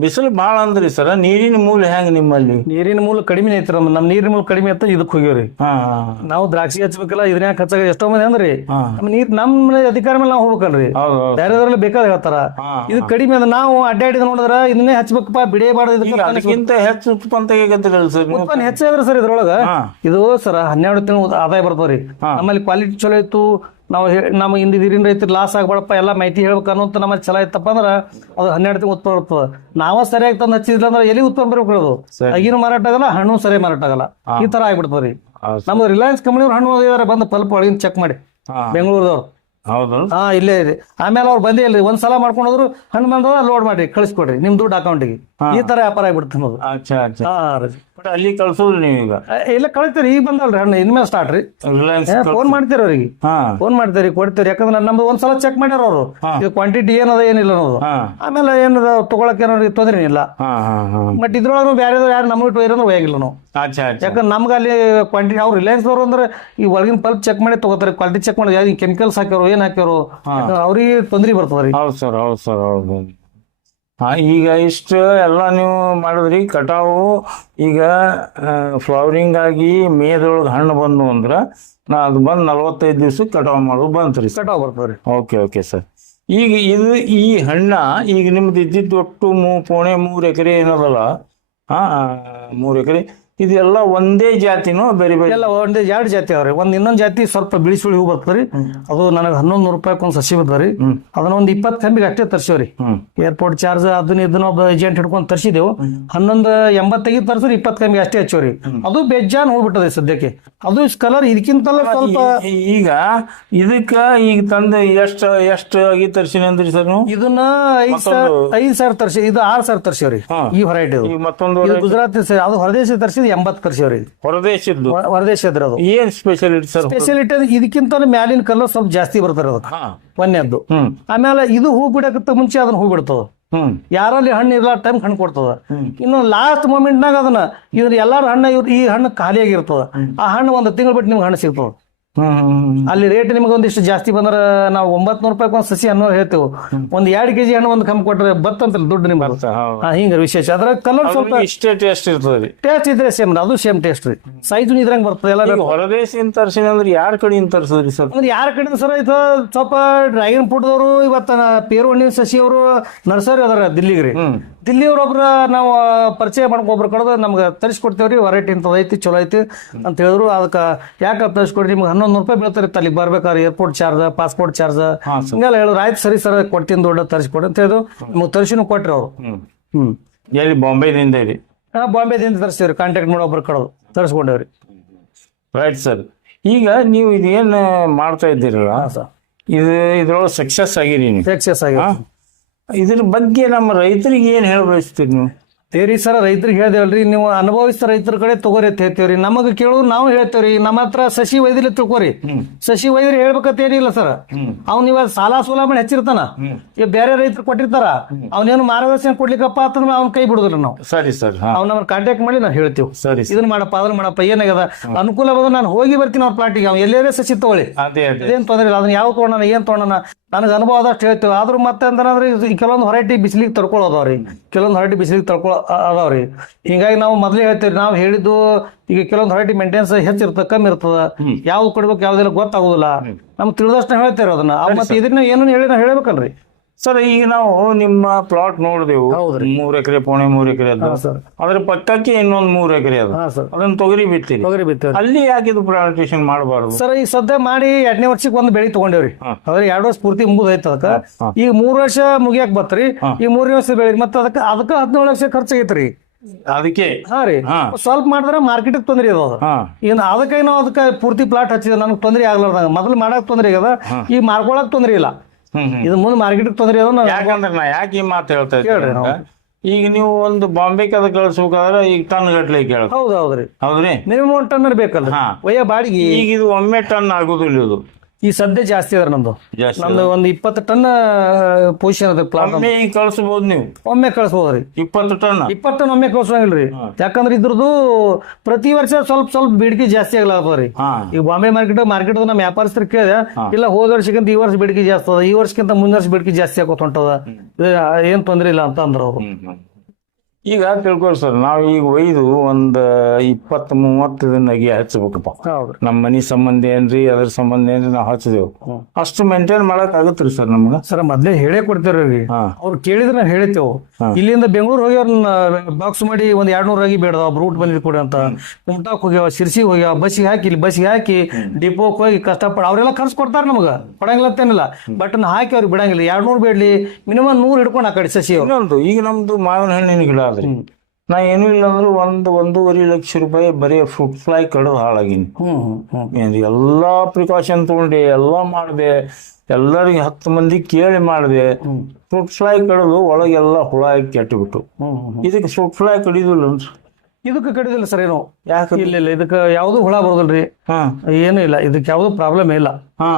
ಬಿಸಿಲು ಬಾಳ ಅಂದ್ರಿ ಸರ್. ನೀರಿನ ಮೂಲ ಹೆಂಗ್ ನಿಮ್ಮಲ್ಲಿ? ನೀರಿನ ಮೂಲ ಕಡಿಮೆ ಐತ್ರ ನಮ್ ನೀರಿನ ಮೂಲ ಕಡಿಮೆ ಐತ ಇದಕ್ ಹೋಗ್ಯವ್ರಿ ಹಾ ನಾವು ದ್ರಾಕ್ಷಿ ಹಚ್ಬೇಕಲ್ಲ ಇದನ್ನ ಹಚ್ಚಾಗ ಎಷ್ಟೋ ಮಂದಿ ಅಂದ್ರಿ. ಹಾ. ನೀರ್ ನಮ್ ಅಧಿಕಾರ ಮೇಲೆ ನಾವು ಹೋಗ್ಬೇಕಲ್ರಿ. ಬೇರೆದ್ರಲ್ಲಿ ಬೇಕಾದ ಹೇಳ್ತಾರ. ಹಾ, ಇದು ಕಡಿಮೆ ಅದ ನಾವು ಅಡ್ಡಾಡಿದ ನೋಡಿದ್ರ ಇದನ್ನೇ ಹಚ್ಬೇಕಪ್ಪ ಬಿಡೇಬಾರ್ದು ಈಗ ಇದಕ್ಕೆ ಅದಕ್ಕಿಂತ ಹೆಚ್ಚು ಉತ್ಪನ್ನ ತೆಗಿಯಕತ್ತಿರಲ್ಲ ಸರ್ ನೀವು? ಉತ್ಪನ್ನ ಹೆಚ್ಚಾದ್ರೆ ಸರ್ ಇದ್ರೊಳಗ ಹಾ. ಇದು ಸರ್ ಹನ್ನೆರಡು ತಿಂಗಳು ಆದಾಯ ಬರ್ತಾವ್ರಿ. ನಮ್ಮಲ್ಲಿ ಕ್ವಾಲಿಟಿ ಚಲೋ ಇತ್ತು ನಾವು ನಮ್ಮ ಹಿಂದಿ ನೀರಿನ ರೈತರು ಲಾಸ್ ಆಗ್ಬೇಡಪ್ಪ ಎಲ್ಲ ಮಾಹಿತಿ ಹೇಳ್ಬೇಕು ಅನ್ನೋಂತ ನಮ್ಮ ಚಲೋ ಇತ್ತಪ್ಪ ಅಂದ್ರ ಅದು ಹನ್ನೆರಡು ತಿಂಗಳು ಉತ್ಪನ್ನ ಬರ್ತದೆ. ನಾವ ಸರಿಯಾಗಿ ತಂದು ಹಚ್ಚಿದ್ರ ಅಂದ್ರೆ ಎಲ್ಲಿ ಉತ್ಪನ್ನ ಬರ್ಬೇಕು ಸರಿ. ಮಾರಾಟ ಆಗಲ್ಲ ಹಣ್ಣು ಸರಿ ಮಾರಾಟ ಆಗಲ್ಲ. ಈ ತರ ಆಗ್ಬಿಡ್ತದ್ರಿ ರೀ. ನಮ್ದು ರಿಲಯನ್ಸ್ ಕಂಪನಿಯವ್ರು ಹಣ್ಣು ಓದಿದಾರೆ ಬಂದು ಪಲ್ಪ ಒಳಗಿನ ಚೆಕ್ ಮಾಡಿ. ಬೆಂಗಳೂರದವ್ರು. ಹೌದು. ಹಾ ಇಲ್ಲೇ ಇದೆ. ಆಮೇಲೆ ಅವ್ರು ಬಂದೇ ಇಲ್ರಿ ಒಂದ್ ಸಲ ಮಾಡ್ಕೊಂಡು ಹೋದ್ರು ಹಣ್ಣು ಬಂದ್ರೆ ಲೋಡ್ ಮಾಡಿ ಕಳಿಸ್ಕೊಡ್ರಿ ನಿಮ್ ದುಡ್ಡು ಅಕೌಂಟಿಗೆ ಈ ತರ ವ್ಯಾಪಾರ ಆಗ್ಬಿಡ್ತು ಬಟ್ ಅಲ್ಲಿ ಕಳ್ಸೋದು ನೀವೀಗ ಇಲ್ಲ ಕಳಿಸ್ತೀರಿ ಈಗ ಬಂದಲ್ರಿ ಹಣ್ಣು ಇನ್ಮೇಲೆ ಸ್ಟಾರ್ಟ್ ರೀ. ರಿಲಯನ್ಸ್ ಫೋನ್ ಮಾಡ್ತೀರಿ ಅವ್ರಿಗೆ. ಹಾ. ಫೋನ್ ಮಾಡ್ತೀರಿ ಕೊಡ್ತೀರಿ. ಯಾಕಂದ್ರೆ ನಮ್ದು ಒಂದ್ಸಲ ಚೆಕ್ ಮಾಡ್ಯಾರ ಅವರು. ಹಾ. ಇದು ಕ್ವಾಂಟಿಟಿ ಏನದ ಏನಿಲ್ಲ ಅನ್ನೋದು. ಹಾ. ಆಮೇಲೆ ಏನದ ತಗೊಳಕ್ ಏನೋ ತೊಂದ್ರೆ ಇಲ್ಲ ಹಾ ಹಾ ಹಾ ಬಟ್ ಇದ್ರೊಳಗೆ ಬೇರೆ ಯಾರು ನಮ್ಗೆ ಇಟ್ಟು ಇರೋದು ಹೋಗಿಲ್ಲ ನಾವು. ಯಾಕಂದ್ರೆ ನಮ್ಗೆ ಅಲ್ಲಿ ಕ್ವಾಂಟಿಟಿ ಅವ್ರು ರಿಲಯನ್ಸ್ ಅವರು ಅಂದ್ರೆ ಈ ಒಳಗಿನ ಪಲ್ಪ್ ಚೆಕ್ ಮಾಡಿ ತಗೋತಾರೆ ಕ್ವಾಲಿಟಿ ಚೆಕ್ ಮಾಡಿ ಯಾವ್ದು ಕೆಮಿಕಲ್ಸ್ ಹಾಕ್ಯಾರೋ ಏನ್ ಹಾಕ್ಯಾರೋ ಯಾಕಂದ್ರೆ ಅವ್ರಿಗೆ ತೊಂದ್ರೆ ಬರ್ತದ್ರಿ. ಹೌದು ಸರ್ ಹೌದು ಸರ್ ಹೌದು ಹಾ ಈಗ ಇಷ್ಟು ಎಲ್ಲ ನೀವು ಮಾಡಿದ್ರಿ ಕಟಾವು ಈಗ ಫ್ಲವರಿಂಗ್ ಆಗಿ ಮೇದೊಳಗೆ ಹಣ್ಣು ಬಂದು ಅಂದ್ರೆ ನಾ ಅದು ಬಂದು ನಲ್ವತ್ತೈದು ದಿವ್ಸಕ್ಕೆ ಕಟಾವು ಮಾಡೋದು ಬಂತು ರೀ ಕಟಾವು ಕಟಾವ್ ರೀ ಓಕೆ ಓಕೆ ಸರ್. ಈಗ ಇದು ಈ ಹಣ್ಣ ಈಗ ನಿಮ್ದು ಇದ್ದಿದ್ದು ಒಟ್ಟು ಮೂ ಪೋಣೆ ಮೂರು ಎಕರೆ ಏನದಲ್ಲ ಹಾ ಮೂರು ಎಕರೆ ಇದೆಲ್ಲ ಒಂದೇ ಜಾತಿನೂ ಬೇರೆ ಬೇರೆ? ಎಲ್ಲ ಒಂದೇ ಎರಡು ಜಾತಿ ಅವ್ರಿ. ಒಂದ್ ಇನ್ನೊಂದ್ ಜಾತಿ ಸ್ವಲ್ಪ ಬಿಳಿ ಸುಳಿ ಹೂ ಬರ್ತದ್ರಿ ಅದು ನನಗೆ ಹನ್ನೊಂದು ನೂರು ರೂಪಾಯಿ ಒಂದು ಸಸಿ ಬರ್ತದ್ರಿ. ಅದನ್ನ ಒಂದ್ ಇಪ್ಪತ್ತು ಕಂಬಿಗೆ ಅಷ್ಟೇ ತರ್ಸಿವ್ರಿ ಏರ್ಪೋರ್ಟ್ ಚಾರ್ಜ್ ಅದನ್ನ ಇದನ್ನ ಒಬ್ಬ ಏಜೆಂಟ್ ಹಿಡ್ಕೊಂಡು ತರಿಸಿದೆವು. ಹನ್ನೊಂದು ಎಂಬತ್ತೈದು ತರ್ಸ್ರಿ ಇಪ್ಪತ್ತು ಕಂಬಿಗೆ ಅಷ್ಟೇ ಹಚ್ಚೋರಿ ಅದು ಬೆಜ್ಜಾನ್ ಹೋಗ್ಬಿಟ್ಟದೆ ಸದ್ಯಕ್ಕೆ. ಅದು ಕಲರ್ ಇದಕ್ಕಿಂತಲ್ಲ ಸ್ವಲ್ಪ ಈಗ ಇದಕ್ಕ ಈಗ ತಂದು ಎಷ್ಟ ಎಷ್ಟ ಆಗಿ ತರ್ಸಿನಿ ಅಂದ್ರಿ ಸರ್ ನೀವು? ಇದನ್ನ ಐದ್ ಸಾವಿರ ಐದ್ ಸಾವಿರ ತರ್ಸಿ ಇದು ಆರ್ ಸಾವಿರ ತರ್ಸಿವ್ರಿ ಈ ವೆರೈಟಿ ಮತ್ತೊಂದು ಗುಜರಾತ್ ಅದು ಹೊರದೇಶ ತರ್ಸಿದ್ ಎಂಬತ್ತು ತರ್ಸಿವ್ರಿ ಹೊರದೇಶದ್ದು? ಹೊರದೇಶ ಹೊರದೇಶದ್ರಿ ಅದು. ಏನ್ ಸ್ಪೆಷಾಲಿಟಿ ಸರ್ ಸ್ಪೆಷಾಲಿಟಿ ಇದಕ್ಕಿಂತ ಮ್ಯಾಲಿನ ಕಲರ್ ಸ್ವಲ್ಪ ಜಾಸ್ತಿ ಬರ್ತಾರೆ ಅದಕ್ಕೆ. ಒಂದೇದ್ದು ಆಮೇಲೆ ಇದು ಹೂ ಬಿಡಕತ್ತ ಮುಂಚೆ ಅದನ್ನ ಹೂ ಬಿಡ್ತದ. ಯಾರಲ್ಲಿ ಹಣ್ಣು ಇರಲ್ಲ ಟೈಮ್ ಹಣ್ಣು ಕೊಡ್ತದ. ಇನ್ನು ಲಾಸ್ಟ್ ಮೂಮೆಂಟ್ನಾಗ ಅದನ್ನ ಇದ್ರ ಎಲ್ಲಾರು ಹಣ್ಣ ಇವ್ರು ಈ ಹಣ್ಣು ಖಾಲಿಯಾಗಿರ್ತದ. ಆ ಹಣ್ಣು ಒಂದು ತಿಂಗಳು ಬಿಟ್ಟು ನಿಮ್ಗೆ ಹಣ್ಣು ಸಿಗ್ತದ. ಅಲ್ಲಿ ರೇಟ್ ನಿಮ್ಗೆ ಒಂದಿಷ್ಟು ಜಾಸ್ತಿ ಬಂದ್ರ ನಾವು ಒಂಬತ್ ನೂರು ರೂಪಾಯಿ ಒಂದು ಸಸಿ ಅನ್ನೋ ಹೇಳ್ತೇವೆ. ಒಂದ್ ಎರಡು ಕೆಜಿ ಹಣ್ಣು ಒಂದು ಕಮ್ಮಿ ಕೊಟ್ರೆ ಅಂತ ದುಡ್ಡು ನಿಮ್ಗೆ. ಹಿಂಗ ವಿಶೇಷ. ಅದ್ರ ಕಲರ್ ಸ್ವಲ್ಪ ಇಷ್ಟೇ ಟೇಸ್ಟ್ ಇರ್ತದೆ ಟೇಸ್ಟ್ ಇದ್ರೆ ಸೇಮ್ ಅದು ಸೇಮ್ ಟೇಸ್ಟ್ ರೀ. ಸೈಜ್ ಇದ್ರಂಗ್ ಬರ್ತದೆ ಎಲ್ಲ ಹೊರದೇಶಿನ ತರ್ಸಿನಿ ಅಂದ್ರೆ ಯಾರ ಕಡೆಯಿಂದ ತರ್ಸದ್ರಿ ಸರ್? ಅಂದ್ರೆ ಯಾರ ಕಡೆಯಿಂದ ಸರ್ ಇದು ಸ್ವಲ್ಪ ಡ್ರ್ಯಾಗನ್ ಫ್ರೂಟ್ದವರು ಇವತ್ತ ಪೇರು ಹಣ್ಣಿನ ಸಸಿ ಅವರು ನರ್ಸರಿ ಅದಾರ ದಿಲ್ಲಿಗೆ ರೀ. ದಿಲ್ಲಿ ಅವ್ರೊಬ್ರ ನಾವು ಪರಿಚಯ ಮಾಡ್ಕೊ ಒಬ್ರು ಕಡ್ದು ನಮ್ಗೆ ತರಿಸ್ಕೊಡ್ತೇವ್ರಿ ವೆರೈಟಿ ಇಂಥದ್ದು ಐತಿ ಚಲೋ ಐತಿ ಅಂತ ಹೇಳಿದ್ರು. ಅದಕ್ಕೆ ಯಾಕೆ ತರಿಸ್ಕೊಡ್ರಿ ನಿಮ್ಗೆ ಹನ್ನೊಂದು ನೂರು ರೂಪಾಯಿ ಬೀಳ್ತಾರೆ ಅಲ್ಲಿಗೆ ಬರ್ಬೇಕಾದ್ರೆ ಏರ್ಪೋರ್ಟ್ ಚಾರ್ಜ್ ಪಾಸ್ಪೋರ್ಟ್ ಚಾರ್ಜ್ ಹಾ ಹಿಂಗೆಲ್ಲ ಹೇಳಿದ್ರು ಆಯ್ತು ಸರಿ ಸರ್ ಕೊಡ್ತೀನಿ ದೊಡ್ಡ ತರಿಸ್ಕೊಡಿ ಅಂತ ಹೇಳಿದ್ರು. ನಿಮ್ಗೆ ತರಿಸಿನೂ ಕೊಟ್ರಿ ಅವರು. ಹ್ಮ್. ಎಲ್ಲಿ ಬಾಂಬೆದಿಂದ ಇದೆ ಆ, ಬಾಂಬೆದಿಂದ ತರಿಸ್ತೀವ್ರಿ ಕಾಂಟ್ಯಾಕ್ಟ್ ಮಾಡೋ ಒಬ್ಬರು ಕಡೋದು ತರಿಸ್ಕೊಂಡೇವ್ರಿ. ರೈಟ್ ಸರ್ ಈಗ ನೀವು ಇದೇನು ಮಾಡ್ತಾ ಇದ್ದೀರಲ್ಲ ಹಾಂ ಸರ್. ಇದು ಇದ್ರೊಳಗೆ ಸಕ್ಸಸ್ ಆಗಿರಿ ನೀವು. ಸಕ್ಸಸ್ ಆಗಿ ಹಾ? ಇದ್ರ ಬಗ್ಗೆ ನಮ್ಮ ರೈತರಿಗೆ ಏನು ಹೇಳಬಯಸ್ತೀರಿ ನೀವು? ತೇರಿ ಸರ ರೈತರಿಗೆ ಹೇಳ್ದೇವಲ್ರಿ ನೀವು ಅನುಭವಿಸಿದ ರೈತರ ಕಡೆ ತಗೋರಿ ಅಂತ ಹೇಳ್ತೇವ್ರಿ. ನಮಗೆ ಕೇಳು ನಾವು ಹೇಳ್ತೇವ್ರಿ. ನಮ್ಮ ಹತ್ರ ಸಸಿ ತಿಳ್ಕೊರಿ. ಹ್ಮ್. ಸಸಿ ವೈದ್ಯರು ಹೇಳ್ಬೇಕಂತ ಏನಿಲ್ಲ ಸರ್. ಅವ್ನ ಇವಾಗ ಸಾಲ ಸೂಲ ಮಾಡಿ ಹೆಚ್ಚಿರ್ತಾನ. ಈಗ ಬೇರೆ ರೈತರು ಕೊಟ್ಟಿರ್ತಾರ. ಅವ್ನೇನು ಮಾರ್ಗದರ್ಶನ ಕೊಡ್ಲಿಕ್ಕಪ್ಪ ಅಂತಂದ್ರೆ ಅವ್ನ ಕೈ ಬಿಡುದಿಲ್ಲ ನಾವು. ಸರಿ ಸರ್ ಅವ್ನ ನಮ್ಮನ್ನ ಕಾಂಟ್ಯಾಕ್ಟ್ ಮಾಡಿ ನಾವು ಹೇಳ್ತೀವಿ. ಸರಿ ಇದನ್ನ ಮಾಡಪ್ಪ ಅದನ್ನ ಮಾಡಪ್ಪ ಏನಾಗದ ಅನುಕೂಲ ಬಂದ್ರೆ ನಾನು ಹೋಗಿ ಬರ್ತೀನಿ ಅವ್ರ ಪ್ಲಾಟಿಗೆ ಅವ್ನು ಎಲ್ಲೇ ಸಸಿ ತಗೊಳ್ಳಿ. ಇದೇನ್ ತೊಂದ್ರೆ ಇಲ್ಲ. ಅದನ್ನ ಯಾವ ತೊಗೊಂಡ ಏನ್ ತೊಗೊಂಡ ನನಗೆ ಅನುಭವ ಆದಷ್ಟು ಹೇಳ್ತೇವೆ. ಆದ್ರೂ ಮತ್ತೆ ಅಂತಂದ್ರೆ ಕೆಲವೊಂದು ಹೊರಟಿ ಬಿಸಿಲಿಗೆ ತಡ್ಕೊಳ್ಳೋದವ್ರಿ ಕೆಲವೊಂದು ಹೊರಟಿ ಬಿಸಿಲಿಗೆ ತಡ್ಕೊಳ್ಳೋ ಅದಾವ್ರಿ. ಹಿಂಗಾಗಿ ನಾವು ಮೊದಲೇ ಹೇಳ್ತೀವಿ ನಾವು ಹೇಳಿದ್ದು ಈಗ ಕೆಲವೊಂದು ವೆರೈಟಿ ಮೇಂಟೆನೆನ್ಸ್ ಹೆಚ್ಚಿರ್ತದೆ ಕಮ್ಮಿ ಇರ್ತದೆ. ಯಾವ್ದು ಕೊಡ್ಬೇಕು ಯಾವ್ದೆಲ್ಲ ಗೊತ್ತಾಗೋದಿಲ್ಲ. ನಮ್ಗೆ ತಿಳಿದಷ್ಟು ಹೇಳ್ತೇವೆ ಅದನ್ನ. ಮತ್ತೆ ಇದನ್ನ ಏನು ಹೇಳಿ ನಾವು ಹೇಳ್ಬೇಕಲ್ರಿ. ಸರ್ ಈಗ ನಾವು ನಿಮ್ಮ ಪ್ಲಾಟ್ ನೋಡಿದೆವು. ಹೌದ್ರಿ. ಮೂರ್ ಎಕರೆ ಪೋಣೆ ಮೂರ್ ಎಕರೆ ಅದ. ಸರ್. ಅದ್ರ ಪಕ್ಕಕ್ಕೆ ಇನ್ನೊಂದ್ ಮೂರ್ ಎಕರೆ ಅದ. ಹಾ ಸರ್. ಅದನ್ನ ತೊಗರಿ ಬಿತ್ತೀರಿ. ತೊಗರಿ ಬಿತ್ತೇವ್ರಿ. ಅಲ್ಲಿ ಯಾಕೆ ಇದು ಪ್ಲಾಂಟೇಶನ್ ಮಾಡಬಾರ್ದು? ಸರ್ ಈಗ ಸದ್ಯ ಮಾಡಿ ಎರಡನೇ ವರ್ಷಕ್ಕೆ ಒಂದು ಬೆಳಿ ತಗೊಂಡೇವ್ರಿ. ಹಾ. ಅದ್ರ ಎರಡು ವರ್ಷ ಪೂರ್ತಿ ಮುಗಿದೈತೆ ಅದಕ್ಕೆ. ಹಾ. ಈಗ ಮೂರ್ ವರ್ಷ ಮುಗಿಯಕ್ ಬತ್ರಿ. ಈ ಈಗ ಮೂರನೇ ವರ್ಷ ಬೆಳಿ ಮತ್ತೆ ಅದಕ್ಕ ಅದಕ್ಕ ಹದಿನೇಳು ಲಕ್ಷ ಐತ್ರಿ ಅದಕ್ಕೆ? ಹಾ ರೀ. ಹಾ. ಸ್ವಲ್ಪ ಮಾಡಿದ್ರೆ ಮಾರ್ಕೆಟ್ ತೊಂದ್ರೆ ಅದ ಹಾ. ಇನ್ನು ಅದಕ್ಕೆ ನಾವು ಅದಕ್ಕೆ ಪೂರ್ತಿ ಪ್ಲಾಟ್ ಹಚ್ಚಿದ. ನನಗೆ ತೊಂದರೆ ಆಗ್ಲಾರ್ದಂಗ. ಮೊದಲು ಮಾಡಕ್ ತೊಂದರೆ ಆಗ್ಯದ. ಈಗ ಮಾರ್ಕೊಳಕ್ ತೊಂದ್ರೆ ಇಲ್ಲ. ಇದು ಮುಂದೆ ಮಾರ್ಕೆಟ್ ತೊಂದರೆ ಅದ ನಾವು ಯಾಕಂದ್ರೆ ನಾ ಯಾಕೆ ಈ ಮಾತು ಹೇಳ್ತಾ ಇದ್ದೀನಿ ಈಗ ನೀವು ಒಂದು ಬಾಂಬೆಗೆ ಅದು ಕಳ್ಸ್ಬೇಕಾದ್ರೆ ಈಗ ಟನ್ ಗಟ್ಲೆ ಕೇಳ. ಹೌದು ಹೌದ್ರಿ ಹೌದ್ರಿ? ಮಿನಿಮಮ್ ಒಂದು ಟನ್ ಬೇಕಲ್ಲ ಹಾ. ಒಯ್ಯ ಬಾಡಿಗೆ. ಈಗ ಇದು ಒಮ್ಮೆ ಟನ್ ಆಗುದಿಲ್ಲ ಇದು. ಈ ಸದ್ಯ ಜಾಸ್ತಿ ಅದ್ರ ನಮ್ದು. ಜಾಸ್ತಿ ನಮ್ದು ಒಂದು ಇಪ್ಪತ್ತು ಟನ್ ಪೊಸಿಷನ್ ಅದ ಪ್ಲಾಟ್ ಒಮ್ಮೆ ಕಳ್ಸಬಹುದು ನೀವು. ಒಮ್ಮೆ ಕಳ್ಸಬಹುದ್ರಿ ಇಪ್ಪತ್ತು ಟನ್? ಇಪ್ಪತ್ತು ಟನ್ ಒಮ್ಮೆ ಕಳ್ಸಂಗಿಲ್ರಿ ಯಾಕಂದ್ರೆ ಇದ್ರದ್ದು ಪ್ರತಿ ವರ್ಷ ಸ್ವಲ್ಪ ಸ್ವಲ್ಪ ಬೇಡಿಕೆ ಜಾಸ್ತಿ ಆಗ್ಲಾಗ್ತದ್ರಿ ಹಾ. ಈಗ ಬಾಂಬೆ ಮಾರ್ಕೆಟ್ ಮಾರ್ಕೆಟ್ ನಮ್ಮ ವ್ಯಾಪಾರಸ್ಥರು ಕೇಳಿದೆ ಇಲ್ಲ ಹೋದ ವರ್ಷಕ್ಕಿಂತ ಈ ವರ್ಷ ಬೇಡಿಕೆ ಜಾಸ್ತಿ ಅದ ಈ ವರ್ಷಕ್ಕಿಂತ ಮುಂದಿನ ವರ್ಷ ಬೇಡಿಕೆ ಜಾಸ್ತಿ ಆಗೋತ್ ಹೊಂಟದ. ಏನ್ ತೊಂದ್ರೆ ಇಲ್ಲ ಅಂತ ಅಂದ್ರ ಅವ್ರು. ಈಗ ತಿಳ್ಕೊಳ್ಳಿ ಸರ್ ನಾವು ಈಗ ಒಯ್ದು ಒಂದು ಇಪ್ಪತ್ತು ಮೂವತ್ತು ದಿನ ಅಗಿ ಹಚ್ಬೇಕಪ್ಪ. ಹೌದ್ರಿ. ನಮ್ಮ ಮನಿ ಸಂಬಂಧ ಏನ್ರಿ ಅದ್ರ ಸಂಬಂಧ ಏನ್ರಿ ನಾವು ಹಚ್ಚಿದೆವು ಅಷ್ಟು ಮೇಂಟೈನ್ ಮಾಡಕ್ ಆಗತ್ರಿ ಸರ್ ನಮ್ಗ. ಸರ್ ಮೊದ್ಲೇ ಹೇಳೇ ಕೊಡ್ತೇವ್ರಿ ಅವ್ರು ಕೇಳಿದ್ರೆ ನಾವು ಹೇಳ್ತೇವೆ. ಇಲ್ಲಿಂದ ಬೆಂಗಳೂರು ಹೋಗಿ ಅವ್ರನ್ನ ಬಾಕ್ಸ್ ಮಾಡಿ ಒಂದ್ ಎರಡ್ ನೂರು ಆಗಿ ಬೇಡದ ರೂಟ್ ಬಂದಿದ್ ಕೊಡಿ ಅಂತ. ಕುಮಟಾಕ್ ಹೋಗ್ಯಾವ ಸಿರ್ಸಿ ಹೋಗ್ಯಾವ ಬಸ್ಸಿಗೆ ಹಾಕಿ ಇಲ್ಲಿ ಬಸ್ಸಿಗೆ ಹಾಕಿ ಡಿಪೋಕ್ ಹೋಗಿ ಕಷ್ಟಪಡ ಅವರೆಲ್ಲ ಖರ್ಚು ಕೊಡ್ತಾರ ನಮಗ. ಕೊಡಂಗಿಲ್ಲ ಬಟ್ ಹಾಕಿ ಅವ್ರಿಗೆ ಬಿಡಂಗಿಲ್ಲ. ಎರಡ್ ನೂರು ಬೇಡ್ಲಿ ಮಿನಿಮಮ್ ನೂರು ಹಿಡ್ಕೊಂಡು ಆ ಕಡೆ ಸಸಿ ಇನ್ನೊಂದು ಈಗ ನಮ್ದು ಮಾವಿನ ಹಣ್ಣಿನ ಗಿಡ. ಆದ್ರಿ ನಾ ಏನೂ ಇಲ್ಲ ಅಂದ್ರೆ ಒಂದು ಒಂದೂವರೆ ಲಕ್ಷ ರೂಪಾಯಿ ಬರೀ ಫ್ರೂಟ್ ಫ್ಲೈ ಕಡದು ಹಾಳಾಗಿನಿ. ಎಲ್ಲಾ ಪ್ರಿಕಾಷನ್ ತಗೊಂಡೆ ಎಲ್ಲ ಮಾಡಿದೆ ಎಲ್ಲರಿಗೆ ಹತ್ತು ಮಂದಿ ಕೇಳಿ ಮಾಡಿದೆ ಫ್ರೂಟ್ ಫ್ಲೈ ಕಡದು ಒಳಗೆಲ್ಲ ಹುಳ ಕೆಟ್ಟುಬಿಟ್ಟು. ಇದಕ್ಕೆ ಫ್ರೂಟ್ ಫ್ಲೈ ಕಡಿದಿಲ್ಲ ಇದಕ್ಕೆ ಕಡಿದಿಲ್ಲ ಸರ್ ಏನು? ಯಾಕೆ? ಇಲ್ಲ ಇಲ್ಲ ಇದಕ್ಕೆ ಯಾವ್ದು ಹುಳ ಬರೋದಿಲ್ರಿ. ಹಾ. ಏನು ಇಲ್ಲ ಇದಕ್ಕೆ ಯಾವ್ದು ಪ್ರಾಬ್ಲಮ್ ಇಲ್ಲ. ಹಾ.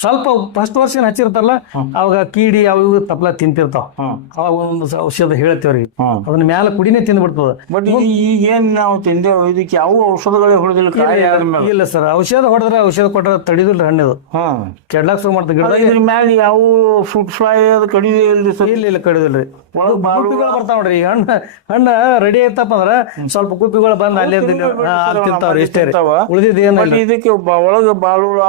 ಸ್ವಲ್ಪ ಫಸ್ಟ್ ವರ್ಷ ಏನ್ ಹಚ್ಚಿರ್ತಾರಲ್ಲ ಅವಾಗ ಕೀಡಿ ಅವು ಇವು ತಪ್ಪಲ ತಿಂತಿರ್ತಾವ. ಅವಾಗ ಒಂದು ಔಷಧ ಹೇಳ್ತೇವ್ರಿ. ಅದನ್ನ ಮ್ಯಾಲ ಕುಡಿನೇ ತಿಂದ್ಬಿಡ್ತದ. ಬಟ್ ಈಗ ಏನ್ ನಾವು ತಿಂದೇವು ಇದಕ್ಕೆ ಯಾವ ಔಷಧಗಳೇ ಹೊಡೆದಿಲ್ಲ ಇಲ್ಲ ಸರ್. ಔಷಧ ಹೊಡೆದ್ರೆ ಔಷಧ ಕೊಟ್ಟರೆ ತಡಿದಿಲ್ಲ ಹಣ್ಣಿದು. ಕೆಡ್ಲಾಕ್ ಶುರು ಮಾಡ್ತದೆ. ಗಿಡ ಇದ್ರ ಮ್ಯಾಲ ಯಾವ ಫ್ರೂಟ್ ಫ್ಲೈ ಅದು ಕಡಿದೇ ಇಲ್ರಿ ಸರ್? ಇಲ್ಲ ಇಲ್ಲ ಕಡಿದಿಲ್ರಿ. ಗುಬ್ಬಿಗಳು ಬರ್ತಾವ ನೋಡ್ರಿ. ಹಣ್ಣ ಹಣ್ಣು ರೆಡಿ ಐತಪ್ಪ ಅಂದ್ರ ಸ್ವಲ್ಪ ಗುಬ್ಬಿಗಳು ಬಂದ್ ಅಲ್ಲೇ ತಿಂತಾವ್ರಿ ಇಷ್ಟೇ ರೀ. ಉಳಿದಿದ್ದು ಬಟ್ ಏನಿಲ್ಲ. ಇದಕ್ಕೆ ಒಳಗೆ ಬಾಳು ಬಾಳುಳ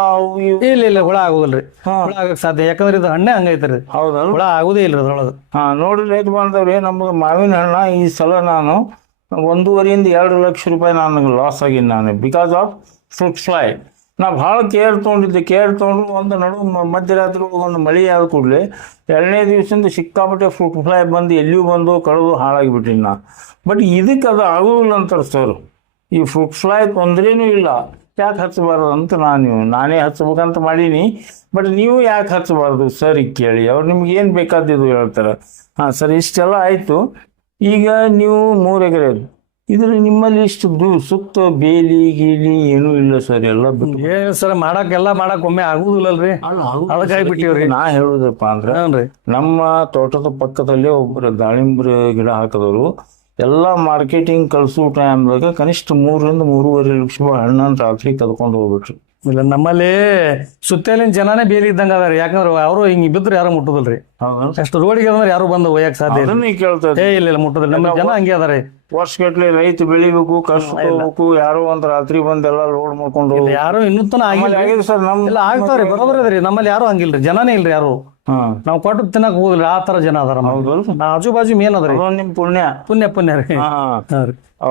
ಇಲ್ಲ ಇಲ್ಲ ಹುಳ ಆಗುದಿಲ್ರಿ. ಹುಳ ಆಗಕ್ ಸಾಧ್ಯ. ಯಾಕಂದ್ರೆ ಇದು ಹಣ್ಣೆ ಹಂಗೈತ್ರಿ ಹೌದಲ್ಲ ಹುಳ ಆಗುದೇ ಇಲ್ರಿ ಅದ್ರೊಳಗೆ. ಹಾ ನೋಡ್ರಿ ರೈತ ಬಾಂಧವ್ರಿ ನಮ್ಗೆ ಮಾವಿನ ಹಣ್ಣ ಈ ಸಲ ನಾನು ಒಂದೂವರೆಯಿಂದ ಎರಡು ಲಕ್ಷ ರೂಪಾಯಿ ನನಗೆ ಲಾಸ್ ಆಗಿನಿ ನಾನು. ಬಿಕಾಸ್ ಆಫ್ ಫ್ರೂಟ್ ಫ್ಲೈ ನಾ ಭಾಳ ಕೇರ್ ತೊಗೊಂಡಿದ್ದೆ. ಕೇರ್ ತೊಗೊಂಡು ಒಂದು ನಡು ಮಧ್ಯರಾತ್ರಿ ಒಂದು ಮಳೆ ಆದ ಕೂಡಲೇ ಎರಡನೇ ದಿವಸದಿಂದ ಸಿಕ್ಕಾಪಟ್ಟೆ ಫ್ರೂಟ್ ಫ್ಲೈ ಬಂದು ಎಲ್ಲಿಯೂ ಬಂದು ಕಳೆದು ಹಾಳಾಗಿಬಿಟ್ಟಿನಿ ನಾ ಬಟ್ ಇದಕ್ಕೆ ಅದು ಆಗೋದಿಲ್ಲ ಅಂತಾರೆ ಸರ್ ಈ ಫ್ರೂಟ್ ಫ್ಲೈ ತೊಂದರೆನೂ ಇಲ್ಲ. ಯಾಕೆ ಹಚ್ಚಬಾರ್ದು ಅಂತ ನಾನು ನಾನೇ ಹಚ್ಚಬೇಕಂತ ಮಾಡೀನಿ. ಬಟ್ ನೀವು ಯಾಕೆ ಹಚ್ಚಬಾರ್ದು? ಸರ್ ಕೇಳಿ. ಅವ್ರು ನಿಮ್ಗೆ ಏನು ಬೇಕಾದಿದ್ದು ಹೇಳ್ತಾರೆ. ಹಾಂ ಸರ್ ಇಷ್ಟೆಲ್ಲ ಆಯಿತು. ಈಗ ನೀವು ಮೂರು ಎಕರೆ ಇದ್ರ ನಿಮ್ಮಲ್ಲಿ ಇಷ್ಟು ದೂ ಸುತ್ತ ಬೇಲಿ ಗೀಲಿ ಏನೂ ಇಲ್ಲ ಸರ್ ಎಲ್ಲ ಏನ್ ಸರ್ ಮಾಡಕ್ ಎಲ್ಲಾ ಮಾಡಕ್ ಒಮ್ಮೆ ಆಗುದಿಲ್ಲಲ್ರಿ. ಅದಕ್ಕಾಗಿ ಬಿಟ್ಟಿವ್ರಿ. ನಾ ಹೇಳುದಪ್ಪ ಅಂದ್ರೆ ನಮ್ಮ ತೋಟದ ಪಕ್ಕದಲ್ಲೇ ಒಬ್ಬರು ದಾಳಿಂಬ್ರ ಗಿಡ ಹಾಕಿದವರು. ಎಲ್ಲ ಮಾರ್ಕೆಟಿಂಗ್ ಕಳಿಸೋ ಟೈಮ್ದಾಗ ಕನಿಷ್ಠ ಮೂರರಿಂದ ಮೂರುವರೆ ಲಕ್ಷ ರೂಪಾಯಿ ಹಣ್ಣನ್ನು ರಾತ್ರಿ ಕದ್ಕೊಂಡು ಹೋಗ್ಬಿಟ್ರು. ಇಲ್ಲ ನಮ್ಮಲ್ಲಿ ಸುತ್ತಲಿನ ಜನನೇ ಬೇಲಿ ಇದ್ದಂಗ ಅದಾರ ಯಾಕಂದ್ರೆ ಅವರು ಹಿಂಗ್ ಬಿದ್ರು ಯಾರು ಮುಟ್ಟುದಿಲ್ರಿ. ಅಷ್ಟು ರೋಡಿಗೆ ಅಂದ್ರೆ ಯಾರು ಬಂದು ಒಯ್ಯಕ್ ಸಾಧ್ಯ ಅದನ್ನ ಇಲ್ಲ ಇಲ್ಲ ಮುಟ್ಟುದಿಲ್ಲ. ನಮ್ಮ ಜನ ಹಂಗೆ ಅದಾರಿ ವರ್ಷಗಟ್ಲೆ ರೈತ ಬೆಳಿಬೇಕು ಕಷ್ಟ ಹೋಗ್ಬೇಕು ಯಾರೋ ಒಂದ್ ರಾತ್ರಿ ಬಂದೆಲ್ಲ ಲೋಡ್ ಮಾಡ್ಕೊಂಡು. ಯಾರು ಇನ್ನೂ ತನ ಆಗಿಲ್ಲ ಆಗಿದೆ ಸರ್ ನಮ್ ಇಲ್ಲ ಆಗ್ತಾವ್ರಿ ಬರೋಬರ್ ಅದ್ರಿ ನಮ್ಮಲ್ಲಿ ಯಾರು ಹಂಗಿಲ್ರಿ ಜನನೇ ಇಲ್ರಿ ಯಾರು. ನಾವು ಕೊಟ್ಟು ತಿನ್ನಕ್ ಹೋಗುದಿಲ್ಲ ಆ ತರ ಜನ ಅದಾರ ಆಜು ಬಾಜು ಮೇನ್ ಅದ್ರಿ. ನಿಮ್ ಪುಣ್ಯ. ಪುಣ್ಯ ಪುಣ್ಯ ರೀ.